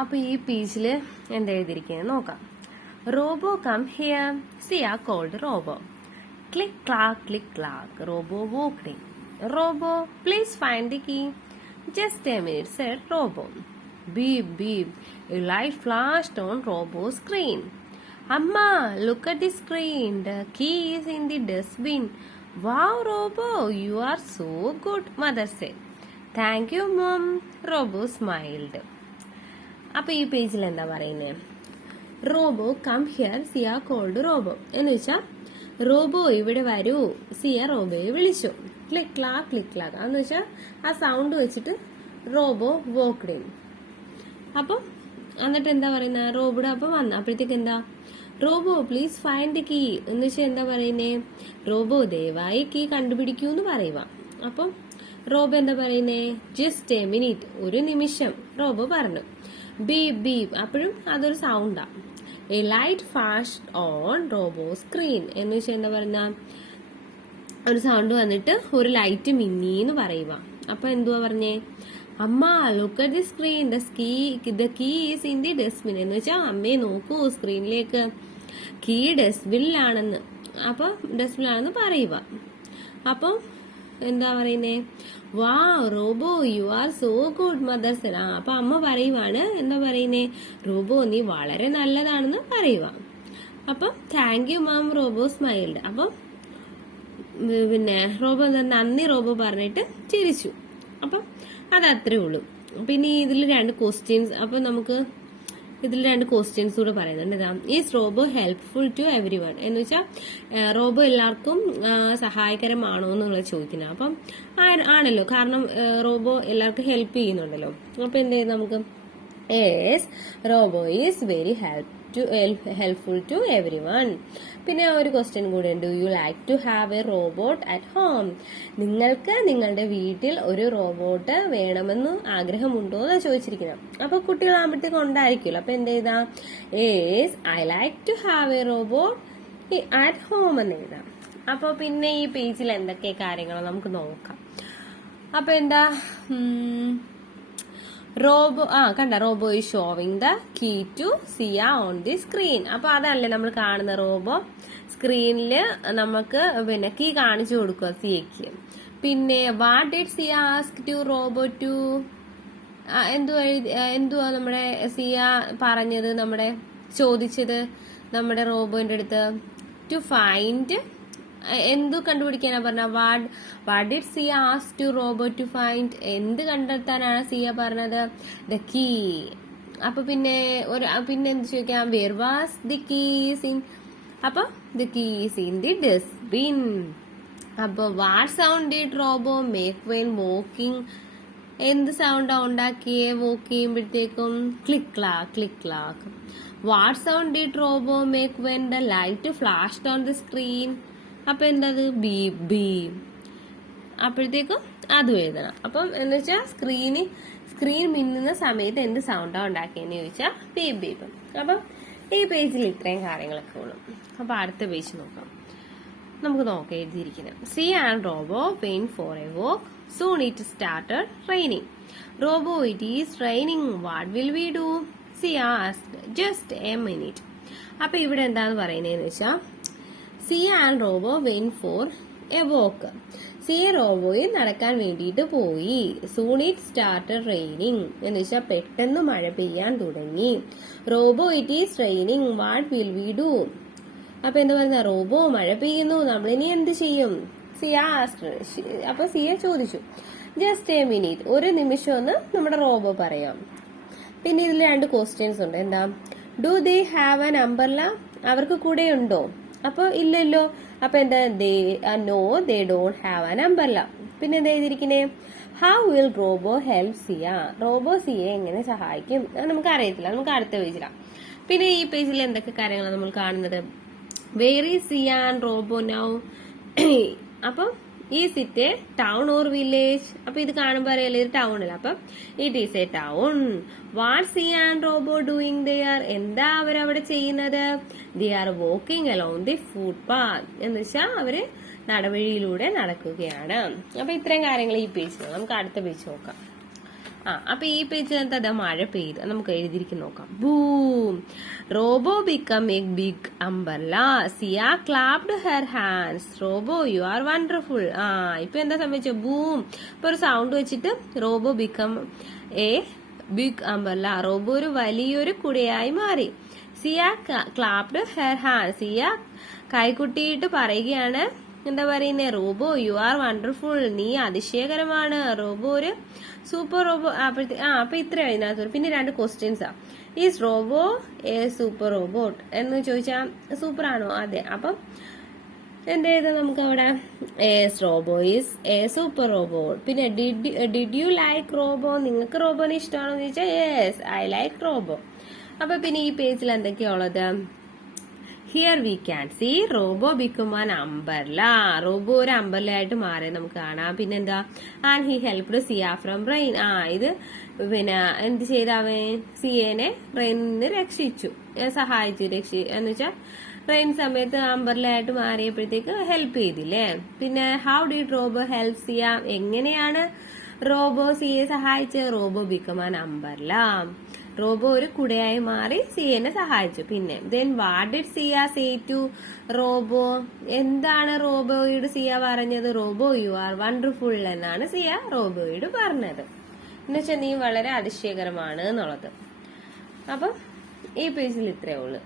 അപ്പൊ ഈ പേജില് എന്താ എഴുതിയിരിക്കുന്നത് നോക്കാം. Robo come here, Siya called Robo. Click clack click clack, Robo walked in. Robo, please find the key. Just a minute, said Robo. Beep beep, a light flashed on Robo's screen. Amma, look at the screen. The key is in the dustbin. Wow, Robo, you are so good, mother said. Thank you, mom. Robo smiled. അപ്പൊ ഈ പേജിൽ എന്താ പറയുന്നത്? Robo come here, Siya called Robo എന്ന് വെച്ചാൽ robo ഇവിടെ വരൂ, സിയ റോബോയെ വിളിച്ചു. ക്ലിക്ക് ക്ലാക്ക് ക്ലിക്ക് ക്ലാക്ക് എന്ന് വെച്ചാൽ ആ സൗണ്ട് വെച്ചിട്ട് റോബോ walked in. അപ്പം എന്നിട്ട് എന്താ പറയുന്ന റോബോയുടെ അപ്പം വന്ന അപ്പോഴത്തേക്ക് എന്താ റോബോ പ്ലീസ് ഫൈൻഡ് കീ എന്ന് വെച്ചാൽ എന്താ പറയുന്നേ, റോബോ ദയവായി കീ കണ്ടുപിടിക്കൂ എന്ന് പറയുക. അപ്പം റോബോ എന്താ പറയുന്നേ, ജസ്റ്റ് എ മിനിറ്റ്, ഒരു നിമിഷം റോബോ പറഞ്ഞു. ബീപ് ബീപ്, അപ്പോഴും അതൊരു സൗണ്ടാ. A light flashed on Robo screen എന്ന് വെച്ചാൽ എന്താ പറയുന്ന ഒരു സൗണ്ട് വന്നിട്ട് ഒരു ലൈറ്റ് മിന്നിന്ന് പറയുക. അപ്പൊ എന്തുവാ പറഞ്ഞേ, അമ്മ look at the screen, the key is in the dustbin എന്ന് വെച്ചാൽ അമ്മയെ നോക്കൂ സ്ക്രീനിലേക്ക്, കീ ഡസ്റ്റ്ബിനിലാണെന്ന്. അപ്പൊ ഡസ്റ്റ്ബിനിലാണെന്ന് പറയുക. അപ്പം എന്താ പറയുന്നേ, വാ Robo you are so good mother said. അപ്പൊ അമ്മ പറയുവാണ്, എന്താ പറയുന്നേ, റോബോ നീ വളരെ നല്ലതാണെന്ന് പറയുക. അപ്പം thank you ma'am, robo smiled. അപ്പം പിന്നെ റോബോ നന്ദി റോബോ പറഞ്ഞിട്ട് ചിരിച്ചു. അപ്പം അതത്രേ ഉള്ളൂ. പിന്നെ ഇതിൽ രണ്ട് ക്വസ്റ്റ്യൻസ്, അപ്പൊ നമുക്ക് ഇതിൽ രണ്ട് ക്വസ്റ്റ്യൻസ് കൂടെ പറയുന്നുണ്ട്. ഇതാ, is Robo helpful to everyone എന്ന് വെച്ചാൽ റോബോ എല്ലാവർക്കും സഹായകരമാണോ എന്നുള്ള ചോദിക്കുന്നത്. അപ്പം ആണല്ലോ, കാരണം റോബോ എല്ലാവർക്കും ഹെൽപ്പ് ചെയ്യുന്നുണ്ടല്ലോ. അപ്പൊ എന്ത് ചെയ്യും നമുക്ക്, yes Robo is very helpful to everyone. പിന്നെ ഒരു ക്വസ്റ്റ്യൻ കൂടെ ഉണ്ട്, you like to have a robot at home. നിങ്ങൾക്ക് നിങ്ങളുടെ വീട്ടിൽ ഒരു റോബോട്ട് വേണമെന്ന് ആഗ്രഹമുണ്ടോ എന്നാണ് ചോദിച്ചിരിക്കുന്നത്. അപ്പൊ കുട്ടികളാകുമ്പോഴത്തേക്ക് ഉണ്ടായിരിക്കുമല്ലോ. അപ്പൊ എന്ത് ചെയ്താ, yes I like to have a robot at home എന്ന് എഴുതാം. അപ്പൊ പിന്നെ ഈ പേജിൽ എന്തൊക്കെ കാര്യങ്ങൾ നമുക്ക് നോക്കാം. അപ്പൊ എന്താ റോബോ കണ്ട, Robo is showing the key to Siya on the screen. അപ്പൊ അതല്ലേ നമ്മൾ കാണുന്ന റോബോ സ്ക്രീനില് നമുക്ക് പിന്നെ കീ കാണിച്ചു കൊടുക്കുക സിയക്ക്. പിന്നെ what did Siya ask to Robo to, എന്തുവാ നമ്മുടെ സിയ പറഞ്ഞത്, നമ്മുടെ ചോദിച്ചത് നമ്മുടെ റോബോന്റെ അടുത്ത്, ടു ഫൈൻഡ് എന്തു കണ്ടുപിടിക്കാനാ പറഞ്ഞ, what did Siya ask to Robo to find, എന്ത് കണ്ടെത്താനാണ് സിയ പറഞ്ഞത്, ദ കീ. അപ്പൊ പിന്നെ എന്ത് ചോദിക്കാം, where was the keys in, അപ്പൊ the keys in the dustbin. അപ്പൊ what sound did Robo make when walking, എന്ത് സൗണ്ടാ ഉണ്ടാക്കിയേ വോക്ക് ചെയ്യുമ്പോഴത്തേക്കും, click clack click clack. What sound did Robo make when the light flashed on the screen, അപ്പൊ എന്താ, beep beep. അപ്പോഴത്തേക്കും അതും എഴുതണം. അപ്പം എന്ന് വെച്ചാൽ സ്ക്രീൻ മിന്നുന്ന സമയത്ത് എന്ത് സൗണ്ടാ ഉണ്ടാക്കിയെന്ന് ചോദിച്ചാൽ ബീപ് ബീപ്. അപ്പം ഈ പേജിൽ ഇത്രയും കാര്യങ്ങളൊക്കെ ഉള്ളു. അപ്പൊ അടുത്ത പേജ് നോക്കാം. നമുക്ക് നോക്കാം എഴുതിയിരിക്കുന്നത്, Zia and Robo wait for a walk, soon it started raining. Robo it is raining, what will we do, Zia asked. Just a minute. അപ്പൊ ഇവിടെ എന്താന്ന് പറയുന്നതെന്ന് വെച്ചാൽ, Zia and Robo wait for a walk. Zia റോബോയെ നടക്കാൻ വേണ്ടിയിട്ട് പോയി. Soon it started raining എന്ന് വെച്ചാൽ പെട്ടെന്ന് മഴ പെയ്യാൻ തുടങ്ങി. Robo it is raining, what will we do. അപ്പൊ എന്താ പറയുക, റോബോ മഴ പെയ്യുന്നു, നമ്മളിനി എന്ത് ചെയ്യും, സിയ ആസ്ക്ഡ്. അപ്പൊ സിയ ചോദിച്ചു. ജസ്റ്റ് എ മിനിറ്റ്, ഒരു നിമിഷം എന്ന് നമ്മുടെ റോബോ പറയാം. പിന്നെ ഇതിൽ രണ്ട് ക്വസ്റ്റ്യൻസ് ഉണ്ട്. എന്താ, do they have an umbrella, അവർക്ക് കൂടെ ഉണ്ടോ. അപ്പൊ ഇല്ലല്ലോ. അപ്പൊ എന്താ, no they don't have an umbrella. പിന്നെ എന്താ എഴുതിയിരിക്കുന്നേ, how will Robo help Siya, Robo സിയെ എങ്ങനെ സഹായിക്കും, നമുക്ക് അറിയത്തില്ല, നമുക്ക് അടുത്ത പേജിലാണ്. പിന്നെ ഈ പേജിൽ എന്തൊക്കെ കാര്യങ്ങളാണ് നമ്മൾ കാണുന്നത്, where is Siya and Robo now. അപ്പം is it a town or village, അപ്പൊ ഇത് കാണുമ്പോൾ അറിയാലോ ഇത് ടൗൺ അല്ല. അപ്പം it is a town. What Siya and Robo doing there, എന്താ അവരവിടെ ചെയ്യുന്നത്, they are walking along the footpath എന്ന് വെച്ചാൽ അവര് നടവഴിയിലൂടെ നടക്കുകയാണ്. അപ്പൊ ഇത്രയും കാര്യങ്ങൾ ഈ പേജിൽ. നമുക്ക് അടുത്ത പേജ് നോക്കാം. അപ്പൊ ഈ പേജിനകത്ത് അതാ മഴ പെയ്ത് നമുക്ക് എഴുതിയിരിക്കും നോക്കാം. Boom, Robo become a big umbrella, Siya clapped her hands, Robo you are wonderful. ഇപ്പൊ എന്താ സംഭവിച്ചത്? ബൂം, ഇപ്പൊ ഒരു സൗണ്ട് വെച്ചിട്ട് Robo become a big umbrella, Robo ഒരു വലിയൊരു കുടയായി മാറി. Siya clapped her hand, Siya കൈകുട്ടിയിട്ട് പറയുകയാണ്, എന്താ പറയുന്നേ? റോബോ യു ആർ വണ്ടർഫുൾ, നീ അതിശയകരമാണ്. റോബോ ഒരു സൂപ്പർ റോബോ. അപ്പൊ ഇത്ര അതിനകത്ത് പിന്നെ 2 ക്വസ്റ്റ്യൻസാ. Is Robo a super robot എന്ന് ചോദിച്ചാൽ സൂപ്പർ ആണോ? അതെ. അപ്പം എന്ത് ചെയ്താൽ നമുക്ക് അവിടെ robo is A super robot. പിന്നെ ഡിഡ് യു ലൈക്ക് റോബോ, നിങ്ങൾക്ക് റോബോനെ ഇഷ്ടമാണോ എന്ന് ചോദിച്ചാൽ യെസ് ഐ ലൈക്ക് റോബോ. അപ്പൊ പിന്നെ ഈ പേജിൽ എന്തൊക്കെയാ ഉള്ളത്? Here we can see Robo become an umbrella, Robo ഒരു അംബർല ആയിട്ട് മാറി നമുക്ക് കാണാം. പിന്നെന്താ? And he helped Siya from rain. ഇത് പിന്നെ എന്ത് ചെയ്ത അവൻ? സിയനെ റെയിനിന്ന് രക്ഷിച്ചു, സഹായിച്ചു. എന്ന് വെച്ചാൽ റെയിൻ സമയത്ത് അംബർല ആയിട്ട് മാറിയപ്പോഴത്തേക്ക് ഹെൽപ്പ് ചെയ്തില്ലേ. പിന്നെ how did Robo help Siya, എങ്ങനെയാണ് റോബോ സിയെ സഹായിച്ചത്? Robo become an umbrella, Robo ഒരു കുടയായി മാറി സിയനെ സഹായിച്ചു. പിന്നെ then what did Siya say to Robo, എന്താണ് റോബോയോട് സിയ പറഞ്ഞത്? റോബോ യു ആർ വണ്ടർഫുൾ എന്നാണ് സിയ റോബോയോട് പറഞ്ഞത്. എന്നുവെച്ചാൽ നീ വളരെ അതിശയകരമാണ് എന്നുള്ളത്. അപ്പം ഈ പേജിൽ ഇത്രയേ ഉള്ളൂ.